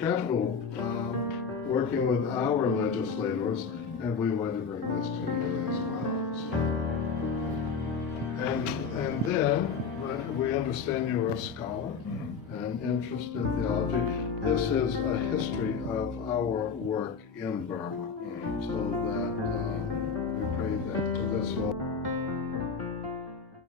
capital, working with our legislators, and we want to bring this to you as well. So. And then, we understand you're a scholar and interested in theology. This is a history of our work in Burma, so that we pray that this will